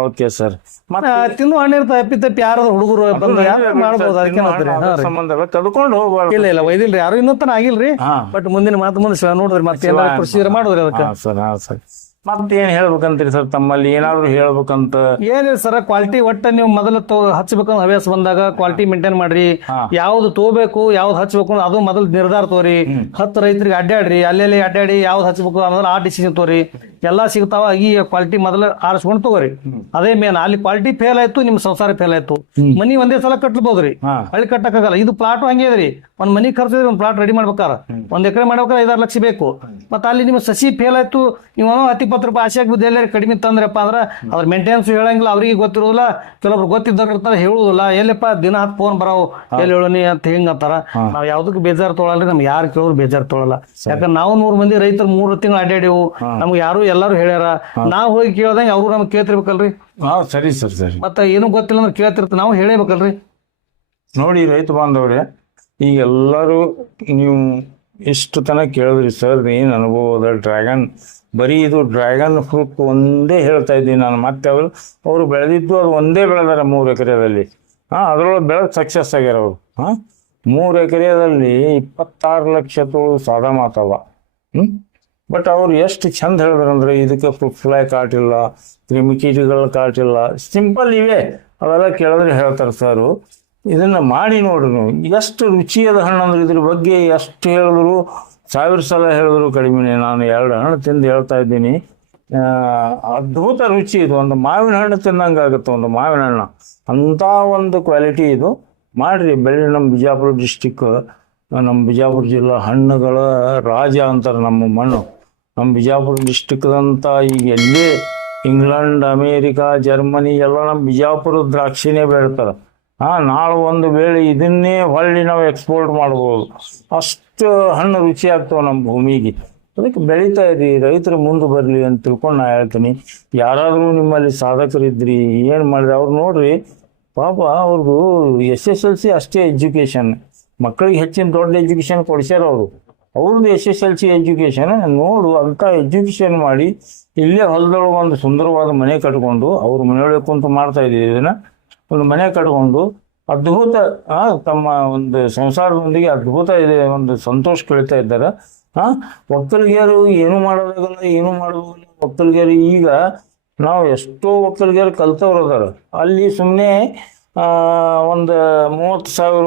Okay sir. ಮತ್ತೆ ತಿನ್ನು ಹಣ್ಣು ಇರ್ತಾವ ಎಪ್ಪಿ ತಪ್ಪಿ ಯಾರು ಹುಡುಗರು ಬಂದು ಯಾರು ಮಾಡ್ಬೋದು ಅದಕ್ಕೆ. ಸಂಬಂಧ ಇಲ್ಲ ಕದ್ಕೊಂಡು ಹೋಗ್ಬಾರ್ದು. ಇಲ್ಲ ಇಲ್ಲ ಒಯ್ದಿಲ್ರಿ ಯಾರು ಇನ್ನೂ ತನ ಆಗಿಲ್ರಿ. ಬಟ್ ಮುಂದಿನ ಮಾತು ಮುಂದೆ ನೋಡಿದ್ರಿ ಮತ್ತೆ ಕೃಷಿ ಮಾಡಿದ್ರಿ ಅದಕ್ಕೆ. ಸರ್ ಹಾ ಸರ್. ಮತ್ತೆ ಏನ್ ಹೇಳ್ಬೇಕಂತೀರಿ ಸರ್ ತಮ್ಮಲ್ಲಿ? ಏನಾದ್ರು ಹೇಳ್ಬೇಕಂತ? ಏನಿಲ್ಲ ಸರ್ ಕ್ವಾಲಿಟಿ ಒಟ್ಟ ನೀವು ಮೊದಲ ತೋ ಹಚ್ಬೇಕಂತ ಹವ್ಯಾಸ ಬಂದಾಗ ಕ್ವಾಲಿಟಿ ಮೇಂಟೈನ್ ಮಾಡ್ರಿ. ಯಾವ್ದು ತಗೋಬೇಕು ಯಾವ್ದು ಹಚ್ಬೇಕು ಅದು ಮೊದಲು ನಿರ್ಧಾರ ತೋರಿ. ಹತ್ತು ರೈತರಿಗೆ ಅಡ್ಡಾಡ್ರಿ. ಅಲ್ಲೆಲ್ಲಿ ಅಡ್ಡಾಡಿ ಯಾವ್ದು ಹಚ್ಬೇಕು ಅನ್ನೋದ್ರ ಆ ಡಿಸಿಷನ್ ತೋರಿ. ಎಲ್ಲಾ ಸಿಗ್ತಾವ ಈ ಕ್ವಾಲಿಟಿ ಮೊದಲು ಆರಿಸ್ಕೊಂಡು ತಗೋರಿ. ಅದೇ ಮೇನ್ ಅಲ್ಲಿ ಕ್ವಾಲಿಟಿ ಫೇಲ್ ಆಯ್ತು ನಿಮ್ ಸಂಸಾರ ಫೇಲ್ ಆಯ್ತು. ಮನಿ ಒಂದೇ ಸಲ ಕಟ್ಬೋದ್ರಿ. ಹಾ. ಹಳ್ಳಿ ಕಟ್ಟಕ್ಕಾಗಲ್ಲ. ಇದು ಪ್ಲಾಟ್ ಹಂಗೆ ಇದ್ರಿ ಒಂದ್ ಮನಿ ಖರ್ಚಿದ್ರೆ ಒಂದ್ ಪ್ಲಾಟ್ ರೆಡಿ ಮಾಡ್ಬೇಕಾರ. ಒಂದ್ ಎಕರೆ ಮಾಡ್ಬೇಕಾರ ಐದಾರು ಲಕ್ಷ ಬೇಕು. ಮತ್ತೆ ಅಲ್ಲಿ ನಿಮ್ ಸಸಿ ಫೇಲ್ ಆಯ್ತು ನೀವು ಹತ್ತು ಇಪ್ಪತ್ತು ರೂಪಾಯಿ ಆಸೆ ಆಗ್ಬಿದ್ದು ಎಲ್ಲಾರು ಕಡಿಮೆ ತಂದ್ರಪ್ಪ ಅಂದ್ರ ಅದ್ರ ಮೇಂಟೆನೆನ್ಸ್ ಹೇಳಂಗಿಲ್ಲ ಅವ್ರಿಗೆ ಗೊತ್ತಿರೋದಿಲ್ಲ. ಕೆಲವೊಬ್ರು ಗೊತ್ತಿದ್ದವ್ರು ಇರ್ತಾರೆ ಹೇಳುದಿಲ್ಲ ಎಲ್ಲಪ್ಪ ದಿನ ಹತ್ತು ಫೋನ್ ಬರಾವು. ಎಲ್ಲಿ ಹೇಳೋನಿ ಅಂತ ಹಿಂಗ ಅಂತಾರ. ನಾವ್ ಯಾವ್ದಕ್ಕೆ ಬೇಜಾರ್ ತೊಗೊಳಲ್ರಿ ನಮ್ಗೆ ಯಾರು ಕೇಳೋರು ಬೇಜಾರ್ ತೊಗೊಳಲ್ಲ. ಯಾಕಂದ್ರೆ ನಾವು ನೂರ್ ಮಂದಿ ರೈತರು ಮೂರು ತಿಂಗಳು ಅಡ್ಡಾಡಿವು ನಮ್ಗೆ ಯಾರು ಎಲ್ಲಾರು ಹೇಳ್ಯಾರ ನಾವ್ ಹೋಗಿ ಕೇಳ್ದಂಗೆ ಅವ್ರು ನಮ್ಗೆ ಕೇಳ್ತಿರ್ಬೇಕಲ್ರಿ? ಹಾ ಸರಿ ಸರ್ ಸರಿ. ಮತ್ತೆ ಏನು ಗೊತ್ತಿಲ್ಲ ಅಂದ್ರೆ ಕೇಳ್ತಿರ್ತ ನಾವು ಹೇಳೇಬೇಕಲ್ರಿ ನೋಡಿ ರೈತ ಬಾಂಧವ್ರೆ ಈಗ ಎಲ್ಲರೂ ನೀವು ಎಷ್ಟು ತನಕ ಕೇಳಿದ್ರಿ ಸರ್ ಏನು ಅನುಭವ ಅದ ಡ್ರ್ಯಾಗನ್ ಬರೀ ಇದು ಡ್ರ್ಯಾಗನ್ ಫ್ರೂಟ್ ಒಂದೇ ಹೇಳ್ತಾ ಇದ್ದೀನಿ ನಾನು ಮತ್ತೆ ಅವರು ಅವರು ಬೆಳೆದಿದ್ದು ಅದು ಒಂದೇ ಬೆಳೆದಾರೆ ಮೂರು ಎಕರೆದಲ್ಲಿ. ಹಾಂ ಅದರೊಳಗೆ ಬೆಳೆದು ಸಕ್ಸಸ್ ಆಗ್ಯಾರ ಅವರು. ಹಾಂ ಮೂರು ಎಕರೆದಲ್ಲಿ ಇಪ್ಪತ್ತಾರು ಲಕ್ಷ ತೋಳು ಸಾದ ಮಾತವ. ಹ್ಞೂ ಬಟ್ ಅವ್ರು ಎಷ್ಟು ಚಂದ ಹೇಳಿದ್ರಂದ್ರೆ ಇದಕ್ಕೆ ಫ್ಲೈ ಕಾಟಿಲ್ಲ ಕ್ರಿಮಿಕೀಟಗಳ ಕಾಟಿಲ್ಲ. ಸಿಂಪಲ್ ಇವೆ. ಅವೆಲ್ಲ ಕೇಳಿದ್ರೆ ಹೇಳ್ತಾರೆ ಸರು. ಇದನ್ನು ಮಾಡಿ ನೋಡ್ರಿ ಎಷ್ಟು ರುಚಿಯಾದ ಹಣ್ಣು ಅಂದ್ರೆ ಇದ್ರ ಬಗ್ಗೆ ಎಷ್ಟು ಹೇಳಿದ್ರು, ಸಾವಿರ ಸಲ ಹೇಳಿದ್ರು ಕಡಿಮೆನೆ. ನಾನು ಎರಡು ಹಣ್ಣು ತಿಂದು ಹೇಳ್ತಾ ಇದ್ದೀನಿ. ಅದ್ಭುತ ರುಚಿ ಇದು. ಒಂದು ಮಾವಿನ ಹಣ್ಣು ತಿನ್ನಂಗೆ ಆಗುತ್ತೆ ಒಂದು ಮಾವಿನ ಹಣ್ಣು. ಅಂಥ ಒಂದು ಕ್ವಾಲಿಟಿ ಇದು. ಮಾಡಿರಿ. ಬೆಳ್ಳಿ ನಮ್ಮ ಬಿಜಾಪುರ ಡಿಸ್ಟಿಕ್ ನಮ್ಮ ಬಿಜಾಪುರ ಜಿಲ್ಲಾ ಹಣ್ಣುಗಳ ರಾಜ ಅಂತಾರೆ ನಮ್ಮ ಮಣ್ಣು. ನಮ್ಮ ಬಿಜಾಪುರ ಡಿಸ್ಟಿಕ್ದಂತ ಈಗ ಎಲ್ಲಿ? ಇಂಗ್ಲೆಂಡ್, ಅಮೇರಿಕಾ, ಜರ್ಮನಿ ಎಲ್ಲ ನಮ್ಮ ಬಿಜಾಪುರ ದ್ರಾಕ್ಷಿನೇ ಬೆಳಿತಾರೆ ಹಾಂ, ನಾಳೆ ಒಂದು ವೇಳೆ ಇದನ್ನೇ ಹೊಳ್ಳಿ ನಾವು ಎಕ್ಸ್ಪೋರ್ಟ್ ಮಾಡ್ಬೋದು. ಅಷ್ಟು ಹಣ್ಣು ರುಚಿ ಆಗ್ತವೆ ನಮ್ಮ ಭೂಮಿಗೆ. ಅದಕ್ಕೆ ಬೆಳೀತಾ ಇದ್ರಿ, ರೈತರು ಮುಂದೆ ಬರಲಿ ಅಂತ ತಿಳ್ಕೊಂಡು ನಾ ಹೇಳ್ತೀನಿ. ಯಾರಾದರೂ ನಿಮ್ಮಲ್ಲಿ ಸಾಧಕರಿದ್ರಿ, ಏನು ಮಾಡಿದ್ರಿ, ಅವ್ರು ನೋಡ್ರಿ, ಪಾಪ ಅವ್ರದ್ದು ಎಸ್ ಎಸ್ ಎಲ್ ಸಿ ಅಷ್ಟೇ ಎಜುಕೇಷನ್ ಮಕ್ಕಳಿಗೆ ಹೆಚ್ಚಿನ ದೊಡ್ಡ ಎಜುಕೇಷನ್ ಕೊಡಿಸ್ಯಾರ ಅವರು. ಅವ್ರದ್ದು S S L C education ನೋಡು, ಅಂಥ ಎಜುಕೇಷನ್ ಮಾಡಿ ಇಲ್ಲೇ ಹೊಲದೊಳಗೆ ಒಂದು ಸುಂದರವಾದ ಮನೆ ಕಟ್ಕೊಂಡು, ಅವ್ರ ಮನೆಯೊಳಗೆ ಕುಂತು ಮಾಡ್ತಾ ಇದ್ದೀವಿ. ಇದನ್ನ ಒಂದು ಮನೆ ಕಟ್ಕೊಂಡು ಅದ್ಭುತ ತಮ್ಮ ಒಂದು ಸಂಸಾರದೊಂದಿಗೆ ಅದ್ಭುತ ಇದೆ, ಒಂದು ಸಂತೋಷ ಕಳೀತಾ ಇದ್ದಾರೆ. ಆ ಒಕ್ಕಲಿಗೆಯರು ಏನು ಮಾಡೋದಾಗಲ್ಲ, ಏನು ಮಾಡೋದಿಲ್ಲ ಒಕ್ಕಲಿಗೆಯರು ಈಗ, ನಾವು ಎಷ್ಟೋ ಒಕ್ಕಲಿಗೆಯರು ಕಲ್ತವ್ರು ಅದಾರ. ಅಲ್ಲಿ ಸುಮ್ಮನೆ ಒಂದು ಮೂವತ್ತು ಸಾವಿರ,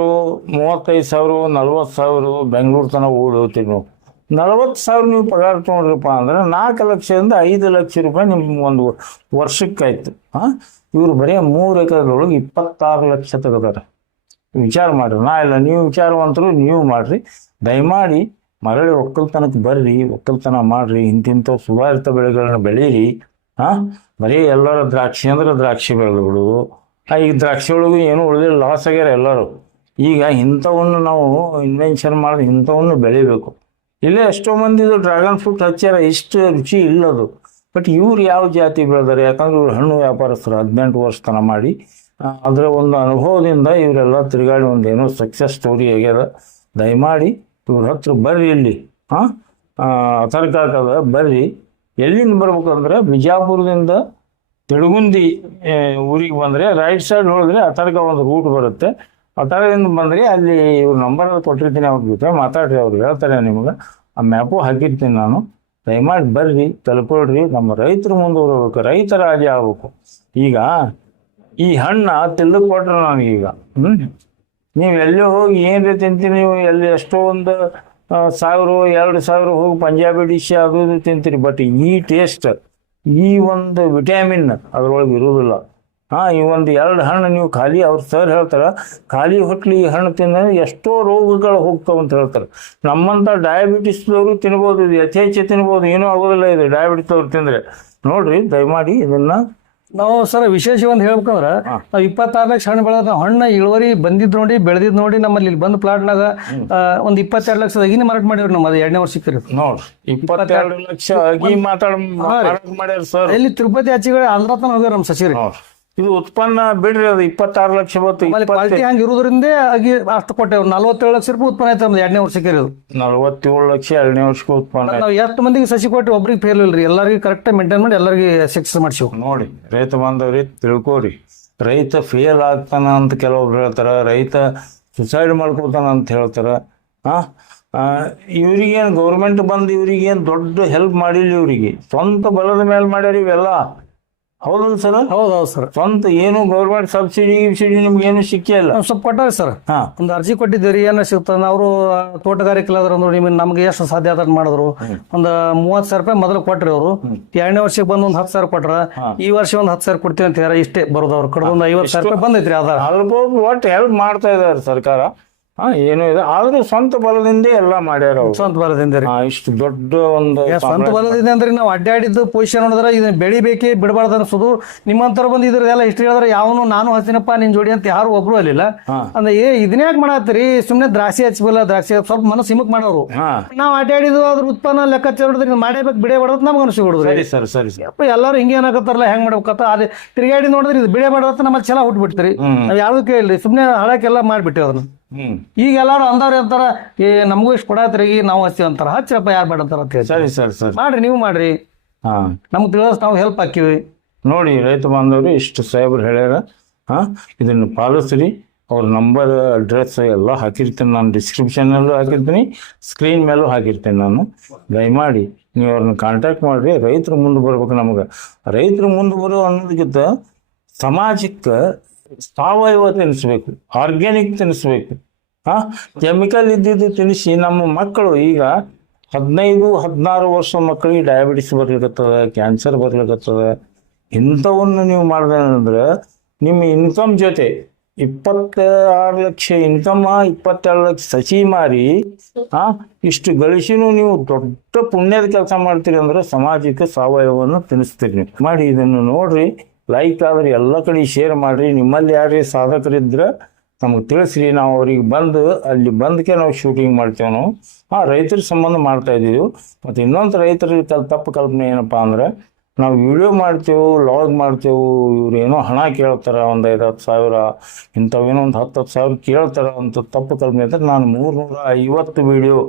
ಮೂವತ್ತೈದು ಸಾವಿರ, ನಲ್ವತ್ತು ಸಾವಿರ ಬೆಂಗಳೂರು ತನಕ ಓಡಿ ಹೋಗ್ತೀವಿ ನಾವು ನಲ್ವತ್ತು ಸಾವಿರ ನೀವು ಪಗಾರ ತೊಗೊಂಡ್ರಪ್ಪ ಅಂದ್ರೆ ನಾಲ್ಕು ಲಕ್ಷದಿಂದ ಐದು ಲಕ್ಷ ರೂಪಾಯಿ ನಿಮ್ಗೆ ಒಂದು ವರ್ಷಕ್ಕಾಯ್ತು. ಹಾಂ ಇವರು ಬರೀ ಮೂರು ಎಕರೆದೊಳಗೆ ಇಪ್ಪತ್ತಾರು ಲಕ್ಷ ತೆಗೆದಾರೆ ವಿಚಾರ ಮಾಡ್ರಿ, ನಾ ಇಲ್ಲ, ನೀವು ವಿಚಾರವಂತರು ನೀವು ಮಾಡಿರಿ. ದಯಮಾಡಿ ಮರಳಿ ಒಕ್ಕಲ್ತನಕ್ಕೆ ಬರ್ರಿ ಒಕ್ಕಲ್ತನ ಮಾಡಿರಿ ಇಂತಿಂಥ ಸುಧಾರಿತ ಬೆಳೆಗಳನ್ನ ಬೆಳೀರಿ. ಹಾಂ ಬರೀ ಎಲ್ಲರ ದ್ರಾಕ್ಷಿ ಅಂದ್ರೆ ದ್ರಾಕ್ಷಿ ಬೆಳೆಗಳು. ಈಗ ದ್ರಾಕ್ಷಿ ಒಳಗೂ ಏನೂ ಉಳಿದಿಲ್ಲ ಲಾಸ್ ಆಗ್ಯಾರ ಎಲ್ಲರೂ. ಈಗ ಇಂಥವನ್ನು ನಾವು ಇನ್ವೆನ್ಷನ್ ಮಾಡಿ ಇಂಥವನ್ನು ಬೆಳಿಬೇಕು. ಇಲ್ಲೇ ಎಷ್ಟೋ ಮಂದಿದು ಡ್ರ್ಯಾಗನ್ ಫ್ರೂಟ್ ಹಚ್ಚಾರ ಇಷ್ಟು ರುಚಿ ಇಲ್ಲದು. ಬಟ್ ಇವ್ರು ಯಾವ ಜಾತಿ ಬೆಳೆದಾರೆ? ಯಾಕಂದ್ರೆ ಇವ್ರು ಹಣ್ಣು ವ್ಯಾಪಾರಸ್ಥರು, ಹದಿನೆಂಟು ವರ್ಷ ತನ ಮಾಡಿ. ಅದರ ಒಂದು ಅನುಭವದಿಂದ ಇವರೆಲ್ಲ ತಿರುಗಾಡಿ ಒಂದು ಏನೋ ಸಕ್ಸಸ್ ಸ್ಟೋರಿ ಆಗ್ಯದ. ದಯಮಾಡಿ ಇವ್ರ ಹತ್ರ ಬರ್ರಿ ಇಲ್ಲಿ. ಹಾಂ ತರಕಾಕದ ಬರ್ರಿ. ಎಲ್ಲಿಂದ ಬರ್ಬೇಕಂದ್ರೆ ಬಿಜಾಪುರದಿಂದ ತಿಳುಗುಂದಿ ಊರಿಗೆ ಬಂದರೆ ರೈಟ್ ಸೈಡ್ ನೋಡಿದ್ರೆ ಅಥರ್ಗ ಒಂದು ರೂಟ್ ಬರುತ್ತೆ. ಅಥರ್ಗದಿಂದ ಬಂದರೆ ಅಲ್ಲಿ ಇವ್ರ ನಂಬರ್ ಕೊಟ್ಟಿರ್ತೀನಿ ಅವ್ರ ಜೊತೆ, ಮಾತಾಡ್ರಿ, ಅವ್ರು ಹೇಳ್ತಾರೆ ನಿಮ್ಗೆ. ಆ ಮ್ಯಾಪು ಹಾಕಿರ್ತೀನಿ ನಾನು. ದಯಮಾಡಿ ಬರ್ರಿ, ತಲುಪಳ್ರಿ. ನಮ್ಮ ರೈತರು ಮುಂದುವರಬೇಕು, ರೈತರ ಆಗಿ ಆಗ್ಬೇಕು. ಈಗ ಈ ಹಣ್ಣ ತಿಲ್ಲಕ್ಕೆ ಕೊಟ್ರೆ ನನಗೀಗ ಹ್ಞೂ ನೀವು ಎಲ್ಲಿ ಹೋಗಿ ಏನ್ರಿ ತಿಂತೀರಿ ನೀವು? ಎಲ್ಲಿ ಎಷ್ಟೋ ಒಂದು ಸಾವಿರ, ಎರಡು ಸಾವಿರ ಹೋಗಿ ಪಂಜಾಬಿ ಡಿಶ್ ಅದು ತಿಂತೀರಿ. ಬಟ್ ಈ ಟೇಸ್ಟ್ ಈ ಒಂದು ವಿಟ್ಯಾಮಿನ್ ಅದರೊಳಗೆ ಇರುವುದಿಲ್ಲ ಹಾಂ, ಈ ಒಂದು ಎರಡು ಹಣ್ಣು ನೀವು ಖಾಲಿ, ಅವ್ರ ಸರ್ ಹೇಳ್ತಾರೆ, ಖಾಲಿ ಹೊಟ್ಲಿ ಈ ಹಣ್ಣು ತಿಂದರೆ ಎಷ್ಟೋ ರೋಗಗಳು ಹೋಗ್ತಾವೆ ಅಂತ ಹೇಳ್ತಾರೆ. ನಮ್ಮಂಥ ಡಯಾಬಿಟಿಸ್ದವರು ತಿನ್ಬೋದು, ಇದು ಯಥೇಚ್ಛ ತಿನ್ಬೋದು, ಏನೂ ಆಗೋದಿಲ್ಲ ಇದು ಡಯಾಬಿಟಿಸ್ ಅವ್ರು ತಿಂದರೆ. ನೋಡಿರಿ, ದಯಮಾಡಿ ಇದನ್ನು ನಾವು ಸರ್ ವಿಶೇಷ ಒಂದು ಹೇಳ್ಬೇಕಂದ್ರ ನಾವು ಇಪ್ಪತ್ತಾರು ಲಕ್ಷ ಹಣ್ಣು ಬೆಳೆದ ಹಣ್ಣ ಇಳುವರಿ ಬಂದಿದ್ ನೋಡಿ ಬೆಳೆದಿದ್ ನೋಡಿ ನಮ್ಮಲ್ಲಿ ಇಲ್ಲಿ ಬಂದು ಪ್ಲಾಟ್ನಾಗ ಒಂದು ಇಪ್ಪತ್ತೆರಡು ಲಕ್ಷದಾಗಿನ ಮಾರಾಟ ಮಾಡಿದ್ರು ನಮ್ಮ ಅದು ಎರಡನೇ ವರ್ಷಕ್ಕೆ ನೋಡಿ ನೋಡ್ರಿ ಇಪ್ಪತ್ತೆರಡು ಲಕ್ಷ ಅಗಿ ಮಾತಾಡ ಎಲ್ಲಿ ತಿರುಪತಿ ಆಚೆಗಡೆ ಆಂಧ್ರ ತನ ಹೋಗ್ಯಾರ ನಮ್ಮ ಸಚಿವರು. ಇದು ಉತ್ಪನ್ನ ಬಿಡ್ರಿ ಅದು ಇಪ್ಪತ್ತಾರು ಲಕ್ಷ ಬತ್ತು ಕ್ವಾಲಿಟಿ ಹಂಗೆ ಇರೋದ್ರಿಂದ ಆಗಿ ಅಷ್ಟು ಕೊಟ್ಟೆವು ನಲ್ವತ್ತೇಳು ಲಕ್ಷ ರೂಪಾಯಿ ಉತ್ಪನ್ನ ಆಯ್ತು ನಮ್ದು ಎರಡನೇ ವರ್ಷಕ್ಕೆ ಇರೋದು. ನಲವತ್ತೇಳು ಲಕ್ಷ ಎರಡನೇ ವರ್ಷಕ್ಕೆ ಉತ್ಪನ್ನ ನಾವು ಎಷ್ಟು ಮಂದಿಗೆ ಸಸಿ ಕೊಟ್ಟು ಒಬ್ರಿಗೆ ಫೇಲ್ ಇಲ್ರಿ ಎಲ್ಲರಿಗೂ ಕರೆಕ್ಟ್ ಮೇಂಟೈನ್ ಮಾಡಿ ಎಲ್ಲರಿಗೆ ಸಕ್ಸಸ್ ಮಾಡಿಸಿವು. ನೋಡಿ ರೈತ ಬಾಂಧವ್ರಿ ತಿಳ್ಕೊರಿ. ರೈತ ಫೇಲ್ ಆಗ್ತಾನ ಅಂತ ಕೆಲವೊಬ್ರು ಹೇಳ್ತಾರ ರೈತ ಸುಸೈಡ್ ಮಾಡ್ಕೋತಾನ ಅಂತ ಹೇಳ್ತಾರ. ಆ ಆ, ಇವ್ರಿಗೇನು ಗೌರ್ಮೆಂಟ್ ಬಂದು ಇವ್ರಿಗೇನು ದೊಡ್ಡ ಹೆಲ್ಪ್ ಮಾಡಿಲ್ಲ ಇವರಿಗೆ. ಸ್ವಂತ ಬಲದ ಮೇಲೆ ಮಾಡ್ಯಾರ ಇವೆಲ್ಲ. ಹೌದಲ್ಲ ಸರ್? ಹೌದು ಹೌದು ಸರ್. ಸ್ವಂತ ಏನು ಗೌರ್ಮೆಂಟ್ ಸಬ್ಸಿಡಿ ಗಿಬ್ಸಿಡಿ ನಿಮ್ಗೆ ಏನು ಸಿಕ್ಕೇ ಇಲ್ಲ ಸ್ವಲ್ಪ ಕೊಟ್ಟಾರೆ ಸರ್. ಹಾ. ಒಂದು ಅರ್ಜಿ ಕೊಟ್ಟಿದ್ದೀರಿ ಏನ ಸಿಗ್ತದೆ ಅವರು ತೋಟಗಾರಿಕೆ ಅಂದ್ರು ನಿಮಗೆ ನಮ್ಗೆ ಎಷ್ಟು ಸಾಧ್ಯ ಆದ ಮಾಡಿದ್ರು. ಒಂದು ಮೂವತ್ತು ಸಾವಿರ ರೂಪಾಯಿ ಮೊದಲು ಕೊಟ್ರಿ ಅವರು. ಎರಡನೇ ವರ್ಷಕ್ಕೆ ಬಂದು ಒಂದು ಹತ್ತು ಸಾವಿರ ಕೊಟ್ರ ಈ ವರ್ಷ ಒಂದು ಹತ್ತು ಸಾವಿರ ಕೊಡ್ತೀವಿ ಅಂತ ಹೇಳಿ ಇಷ್ಟೇ ಬರೋದು ಅವ್ರು. ಕಡ್ದು ಒಂದು ಐವತ್ತು ಸಾವಿರ ರೂಪಾಯಿ ಬಂದೈತ್ರಿ ಆಧಾರ. ಅಲ್ಪ ಒಟ್ಟು ಹೆಲ್ಪ್ ಮಾಡ್ತಾ ಇದ್ದಾರೆ ಸರ್ಕಾರ. ಹಾ ಏನೂ ಇದೆ. ಆದ್ರೂ ಸ್ವಂತ ಬಲದಿಂದ ಎಲ್ಲ ಮಾಡ್ಯಾರ ಅವ್ರು. ಸ್ವಂತ ಬಲದಿಂದ ರೀ. ಹಾ, ಇಷ್ಟು ದೊಡ್ಡ ಒಂದು ಸ್ವಂತ ಬಲದಿಂದ ಅಂದ್ರೆ ನಾವು ಅಡ್ಡಾಡಿದ್ದು ಪೊಸಿಷನ್ ನೋಡಿದ್ರೆ ಇದನ್ನ ಬೆಳಿಬೇಕೇ ಬಿಡಬಾರ್ದು ಅನ್ಸೋದು. ನಿಮ್ಮಂತರ ಬಂದು ಇದ್ರದೆಲ್ಲ ಹಿಸ್ಟ್ರಿ ಹೇಳಿದ್ರೆ ಯಾವನು ನಾನು ಹಸಿನಪ್ಪ ನಿನ್ ಜೋಡಿ ಅಂತ ಯಾರು ಒಬ್ರು ಅಲ್ಲಿಲ್ಲ. ಅಂದ್ರೆ ಏ ಇದನ್ನ ಯಾಕೆ ಮಾಡತ್ತೀರಿ? ಸುಮ್ಮನೆ ದ್ರಾಕ್ಷಿ ಹಚ್ಚಬಲ್ಲ ದ್ರಾಕ್ಷಿ ಸ್ವಲ್ಪ ಮನಸ್ಸು ಹಿಮಕ್ ಮಾಡೋರು. ಹಾ. ನಾವು ಅಡ್ಡಾಡಿದ್ದು ಅದ್ರ ಉತ್ಪನ್ನ ಲೆಕ್ಕಾಚಾರ ಹಿಡಿದ್ರೆ ಮಾಡಬೇಕು ಬಿಡೇ ಬಿಡೋದು ನಮ್ಗೆ ಅನಿಸಿ ಬಿಡುದ್ರಿ ಸರಿ ಸರ್ ಸರಿ ಸರ್. ಯಪ್ಪ ಎಲ್ಲರೂ ಹಿಂಗೆ ಏನಾಗತ್ತಾರಲ್ಲ ಹೆಂಗ್ ಮಾಡ್ಬೇಕತ್ತ ಅದೇ ತಿರುಗಾಡಿ ನೋಡಿದ್ರೆ ಇದು ಬಿಡೇ ಮಾಡೋದು ನಮ್ಮಲ್ಲಿ ಛಲ ಹುಟ್ಬಿಡ್ತೀರಿ ನಾವು ಯಾವ್ದು ಕೇಳಿರಿ ಸುಮ್ನೆ ಹಳಕ್ಕೆಲ್ಲ ಮಾಡ್ಬಿಟ್ಟೆ ಅದನ್ನ ಈಗ ಎಲ್ಲಾರು ಅಂದವ್ರು ಅಂತಾರ ಏ ನಮಗೂ ಇಷ್ಟು ಕೊಡತ್ರಿ ನಾವು ಹಚ್ತೀವಿ ಅಂತಾರ. ಹಚ್ಚಪ್ಪ ಯಾರು ಬೇಡ ಅಂತಾರ ಅಂತ ಹೇಳಿ ಸರಿ ಸರ್ ಸರಿ. ಮಾಡ್ರಿ ನೀವು ಮಾಡ್ರಿ. ಹಾ. ನಮ್ಗೆ ತಿಳಿಸ್ ನಾವು ಹೆಲ್ಪ್ ಹಾಕಿವಿ. ನೋಡಿ ರೈತ ಬಾಂಧವರು ಇಷ್ಟು ಸಾಹೇಬ್ರು ಹೇಳ್ಯಾರ. ಹಾ ಇದನ್ನು ಪಾಲಿಸ್ರಿ. ಅವ್ರ ನಂಬರ್ ಅಡ್ರೆಸ್ ಎಲ್ಲ ಹಾಕಿರ್ತೀನಿ ನಾನು. ಡಿಸ್ಕ್ರಿಪ್ಷನಲ್ಲೂ ಹಾಕಿರ್ತೀನಿ. ಸ್ಕ್ರೀನ್ ಮೇಲೂ ಹಾಕಿರ್ತೀನಿ ನಾನು. ದಯಮಾಡಿ ನೀವು ಅವ್ರನ್ನ ಕಾಂಟ್ಯಾಕ್ಟ್ ಮಾಡಿರಿ. ರೈತರು ಮುಂದೆ ಬರ್ಬೇಕು ನಮಗೆ. ರೈತರು ಮುಂದೆ ಬರೋ ಅನ್ನೋದಕ್ಕಿಂತ ಸಮಾಜಕ್ಕೆ ಸಾವಯವ ತಿನ್ನಿಸ್ಬೇಕು ಆರ್ಗ್ಯಾನಿಕ್ ತಿನ್ನಿಸ್ಬೇಕು ಹಾಂ? ಕೆಮಿಕಲ್ ಇದ್ದಿದ್ದು ತಿನ್ನಿಸಿ ನಮ್ಮ ಮಕ್ಕಳು ಈಗ ಹದಿನೈದು, ಹದಿನಾರು ವರ್ಷ ಮಕ್ಕಳಿಗೆ ಡಯಾಬಿಟಿಸ್ ಬರ್ಲಿಕತ್ತದ ಕ್ಯಾನ್ಸರ್ ಬರ್ಲಿಕತ್ತದ. ಇಂಥವನ್ನು ನೀವು ಮಾಡಿದ್ರೆ ನಿಮ್ಮ ಇನ್ಕಮ್ ಜೊತೆ ಇಪ್ಪತ್ತ ಆರು ಲಕ್ಷ ಇನ್ಕಮ್ ಇಪ್ಪತ್ತೆರಡು ಲಕ್ಷ ಸಸಿ ಮಾರಿ ಆ ಇಷ್ಟು ಗಳಿಸಿನೂ ನೀವು ದೊಡ್ಡ ಪುಣ್ಯದ ಕೆಲಸ ಮಾಡ್ತೀರಿ ಅಂದ್ರೆ ಸಮಾಜಕ್ಕೆ ಸಾವಯವವನ್ನು ತಿನ್ನಿಸ್ತೀರಿ ನೀವು ಮಾಡಿ ಇದನ್ನು ನೋಡ್ರಿ ಲೈಕ್ ಆದ್ರೆ ಎಲ್ಲ ಕಡೆ ಶೇರ್ ಮಾಡ್ರಿ. ನಿಮ್ಮಲ್ಲಿ ಯಾರೇ ಸಾಧಕರಿದ್ರೆ ನಮಗೆ ತಿಳಿಸ್ರಿ, ನಾವು ಅವ್ರಿಗೆ ಬಂದು, ಅಲ್ಲಿ ಬಂದಕ್ಕೆ ನಾವು ಶೂಟಿಂಗ್ ಮಾಡ್ತೇವೆ ನಾವು. ಆ ರೈತರ ಸಂಬಂಧ ಮಾಡ್ತಾ ಇದ್ದೀವಿ. ಮತ್ತು ಇನ್ನೊಂದು ರೈತರಿಗೆ ಕಲ್, ತಪ್ಪು ಕಲ್ಪನೆ ಏನಪ್ಪ ಅಂದ್ರೆ, ನಾವು ವಿಡಿಯೋ ಮಾಡ್ತೇವೆ ಲಾಗ್ ಮಾಡ್ತೇವೆ, ಇವ್ರು ಏನೋ ಹಣ ಕೇಳ್ತಾರೆ, ಒಂದು ಐದು ಹತ್ತು ಸಾವಿರ ಇಂಥವೇನೋ ಒಂದು ಹತ್ತು ಹತ್ತು ಸಾವಿರ ಕೇಳ್ತಾರೆ ಅಂತ ತಪ್ಪು ಕಲ್ಪನೆ ಅಂದ್ರೆ ನಾನು ಮೂರ್ನೂರ ಐವತ್ತು ವಿಡಿಯೋ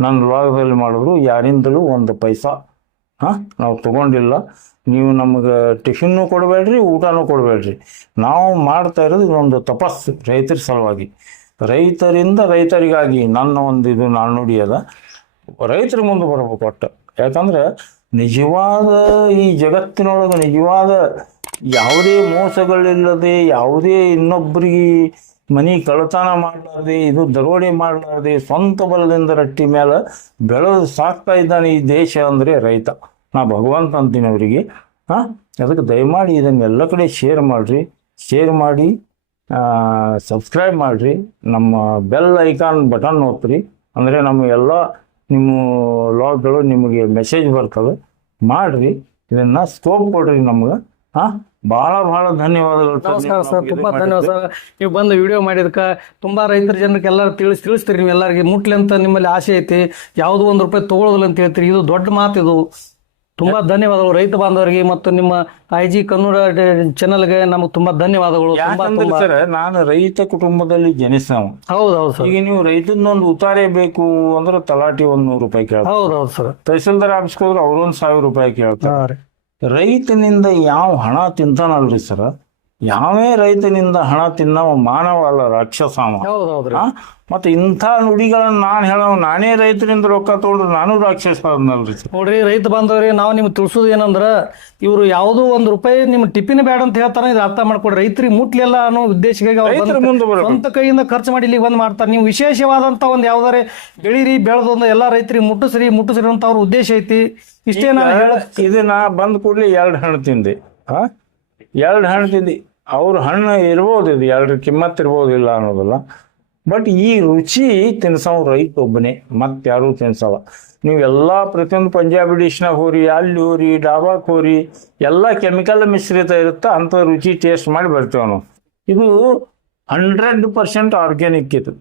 ನನ್ನ ಲಾಗದಲ್ಲಿ ಮಾಡಿದ್ರು, ಯಾರಿಂದಲೂ ಒಂದು ಪೈಸಾ ಹಾಂ? ನಾವು ತೊಗೊಂಡಿಲ್ಲ. ನೀವು ನಮಗೆ ಟಿಫಿನ್ನು ಕೊಡಬೇಡ್ರಿ, ಊಟನೂ ಕೊಡಬೇಡ್ರಿ. ನಾವು ಮಾಡ್ತಾ ಇರೋದು ಇದೊಂದು ತಪಸ್ಸು ರೈತರ ಸಲುವಾಗಿ. ರೈತರಿಂದ ರೈತರಿಗಾಗಿ ನನ್ನ ಒಂದು ಇದು ನಾನು ಅದ. ರೈತರ ಮುಂದೆ ಬರಬೇಕು ಒಟ್ಟು. ಯಾಕಂದ್ರೆ ನಿಜವಾದ ಈ ಜಗತ್ತಿನೊಳಗೆ ನಿಜವಾದ ಯಾವುದೇ ಮೋಸಗಳಿಲ್ಲದೆ ಯಾವುದೇ ಇನ್ನೊಬ್ಬರಿಗೆ ಮನಿ ಕಳತನ ಮಾಡಲಾರ್ದೆ, ಇದು ದರೋಡೆ ಮಾಡಲಾರ್ದೆ, ಸ್ವಂತ ಬಲದಿಂದ ರಟ್ಟಿ ಮೇಲೆ ಬೆಳೆದು ಸಾಕ್ತಾ ಇದ್ದಾನೆ ಈ ದೇಶ ಅಂದರೆ ರೈತ. ನಾ ಭಗವಂತ ಅಂತೀನಿ ಅವರಿಗೆ. ಹಾಂ, ಅದಕ್ಕೆ ದಯಮಾಡಿ ಇದನ್ನೆಲ್ಲ ಕಡೆ ಶೇರ್ ಮಾಡಿರಿ. ಶೇರ್ ಮಾಡಿ ಸಬ್ಸ್ಕ್ರೈಬ್ ಮಾಡಿರಿ. ನಮ್ಮ ಬೆಲ್ ಐಕಾನ್ ಬಟನ್ ಒತ್ತಿರಿ ಅಂದರೆ ನಮ್ಮ ಎಲ್ಲ ನಿಮ್ಮ ಲಾಗ್ಗಳು ನಿಮಗೆ ಮೆಸೇಜ್ ಬರ್ತವೆ. ಮಾಡಿರಿ. ಇದನ್ನು ಸ್ಕೋಪ್ ಕೊಡ್ರಿ ನಮ್ಗೆ. ಹಾಂ ಭಾಳ ಬಹಳ ಧನ್ಯವಾದಗಳು. ನಮಸ್ಕಾರ ಸರ್ ತುಂಬಾ ಧನ್ಯವಾದ. ಸರ್. ನೀವು ಬಂದು ವಿಡಿಯೋ ಮಾಡಿದಕ್ಕೆ ತುಂಬಾ ರೈತರ ಜನಕ್ಕೆ ಎಲ್ಲರೂ ತಿಳಿಸ್ ತಿಳಿಸ್ತೀರಿ ನೀವು ಎಲ್ಲರಿಗೆ. ಮುಟ್ಲಿ ಅಂತ ನಿಮ್ಮಲ್ಲಿ ಆಸೆ ಐತಿ. ಯಾವ್ದು ಒಂದು ರೂಪಾಯಿ ತಗೊಳ್ಳೋದಿಲ್ಲ ಅಂತ ಹೇಳ್ತೀರಿ. ಇದು ದೊಡ್ಡ ಮಾತು ಇದು. ತುಂಬಾ ಧನ್ಯವಾದಗಳು ರೈತ ಬಾಂಧವರಿಗೆ ಮತ್ತು ನಿಮ್ಮ ಐ ಜಿ ಕನ್ನಡ ಚಾನಲ್ಗೆ ನಮಗೆ ತುಂಬಾ ಧನ್ಯವಾದಗಳು. ಸರ್ ನಾನು ರೈತ ಕುಟುಂಬದಲ್ಲಿ ಜನಿಸ ಹೌದು ಹೌದು ಸರ್. ಈಗ ನೀವು ರೈತನೊಂದು ಉತ್ತಾರೆ ಬೇಕು ಅಂದ್ರೆ ತಲಾಟಿ ಒಂದ್ ನೂರು ರೂಪಾಯಿ ಕೇಳ್ತಾರೆ. ಹೌದು ಹೌದು ಸರ್. ತಹಸೀಲ್ದಾರ್ ಆಫೀಸ್ಗೆ ಹೋದ್ರೆ ಅವ್ರೊಂದು ಸಾವಿರ ರೂಪಾಯಿ ಕೇಳ್ತಾರೆ. ರೈತನಿಂದ ಯಾವ ಹಣ ತಿಂತಾನಲ್ರಿ ಸರ್? ಯಾವೇ ರೈತನಿಂದ ಹಣ ತಿನ್ನವ ಮಾನವ ಅಲ್ಲ ರಾಕ್ಷಸ ಮತ್ತೆ ಇಂಥ ನುಡಿಗಳನ್ನ ನಾನು ಹೇಳೋ ನಾನೇ ರೈತರಿಂದ ರೊಕ್ಕ ತಗೊಂಡ್ರೆ ನಾನು ರಾಕ್ಷಸ ಅನ್ನಲ್ರಿ ನೋಡ್ರಿ ರೈತ ಬಂದವ್ರಿ ನಾವು ನಿಮ್ಗೆ ತಿಳಿಸೋದು ಏನಂದ್ರ ಇವರು ಯಾವುದೋ ಒಂದು ರೂಪಾಯಿ ನಿಮ್ಮ ಟಿಫಿನ್ ಬೇಡ ಅಂತ ಹೇಳ್ತಾರೆ ಇದು ಅರ್ಥ ಮಾಡ್ಕೊಡ್ರಿ. ರೈತರಿಗೆ ಮುಟ್ಲಿಲ್ಲ ಅನ್ನೋ ಉದ್ದೇಶಕ್ಕಾಗಿ ಅವ್ರು ರೈತರ ಮುಂದೆ ಸ್ವಂತ ಕೈಯಿಂದ ಖರ್ಚು ಮಾಡಿ ಇಲ್ಲಿ ಬಂದು ಮಾಡ್ತಾರೆ. ನೀವು ವಿಶೇಷವಾದಂತ ಒಂದು ಯಾವ್ದಾರೆ ಬೆಳಿರಿ ಬೆಳೆದು ಎಲ್ಲಾ ರೈತರಿಗೆ ಮುಟ್ಟಿಸ್ರಿ ಮುಟ್ಟಿಸ್ರಿ ಅಂತ ಅವ್ರ ಉದ್ದೇಶ ಐತಿ. ಇಷ್ಟೇ ನಾನು ಹೇಳ ನಾ ಬಂದ್ ಕೂಡ್ಲಿ ಎರಡು ಹಣ್ಣು ತಿಂದೆ. ಆ? ಎರಡು ಹಣ್ಣು ತಿಂದು ಅವ್ರ ಹಣ್ಣು ಇರ್ಬೋದು ಇದು, ಎರಡು ಕಿಮ್ಮತ್ ಇರ್ಬೋದಿಲ್ಲ ಅನ್ನೋದಲ್ಲ. ಬಟ್ ಈ ರುಚಿ ತಿನ್ಸವ್ ರೈತ ಒಬ್ಬನೇ ಮತ್ತೆ ಯಾರೂ ತಿನ್ಸಲ್ಲ. ನೀವು ಎಲ್ಲ ಪ್ರತಿಯೊಂದು ಪಂಜಾಬಿ ಡಿಶ್ನಾಗ ಹೋರಿ, ಅಲ್ಲಿ ಹೋರಿ, ಡಾಬಾಕ್ ಹೋರಿ, ಎಲ್ಲ ಕೆಮಿಕಲ್ ಮಿಶ್ರಿತ ಇರುತ್ತೆ ಅಂಥ ರುಚಿ ಟೇಸ್ಟ್ ಮಾಡಿ ಬರ್ತೇವೆ ನಾವು. ಇದು ಹಂಡ್ರೆಡ್ ಪರ್ಸೆಂಟ್ ಆರ್ಗ್ಯಾನಿಕ್ ಇದು.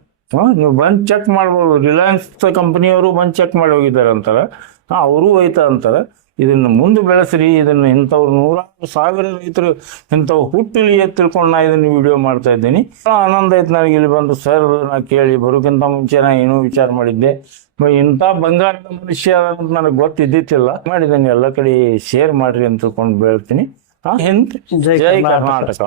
ನೀವು ಬಂದು ಚೆಕ್ ಮಾಡ್ಬೋದು. ರಿಲಯನ್ಸ್ ಕಂಪ್ನಿಯವರು ಬಂದು ಚೆಕ್ ಮಾಡಿ ಹೋಗಿದ್ದಾರೆ ಅಂತಾರೆ. ಹಾಂ, ಅವರು ಹೋಯ್ತಾ ಅಂತಾರೆ. ಇದನ್ನು ಮುಂದೆ ಬೆಳೆಸ್ರಿ ಇದನ್ನು ಇಂಥವ್ರು ನೂರಾರು ಸಾವಿರ ರೈತರು ಇಂಥವು ಹುಟ್ಟಲಿ ಅಂತ ತಿಳ್ಕೊಂಡು ನಾ ಇದನ್ನು ವಿಡಿಯೋ ಮಾಡ್ತಾ ಇದ್ದೀನಿ. ಭಾಳ ಆನಂದ ಆಯ್ತು ನನಗೆ ಇಲ್ಲಿ ಬಂದು ಸರ್ ನಾ ಕೇಳಿ ಬರೋಕ್ಕಿಂತ ಮುಂಚೆ ನಾ ಏನೂ ವಿಚಾರ ಮಾಡಿದ್ದೆ. ಇಂಥ ಬಂಗಾರದ ಮನುಷ್ಯ ಅಂತ ನನಗೆ ಗೊತ್ತಿದ್ದಿತ್ತಿಲ್ಲ ಮಾಡಿದ್ದೀನಿ ಎಲ್ಲ ಕಡೆ ಶೇರ್ ಮಾಡ್ರಿ ಅಂತ ತಿಳ್ಕೊಂಡು ಬೆಳ್ತೀನಿ ಜೈ. ಕರ್ನಾಟಕ.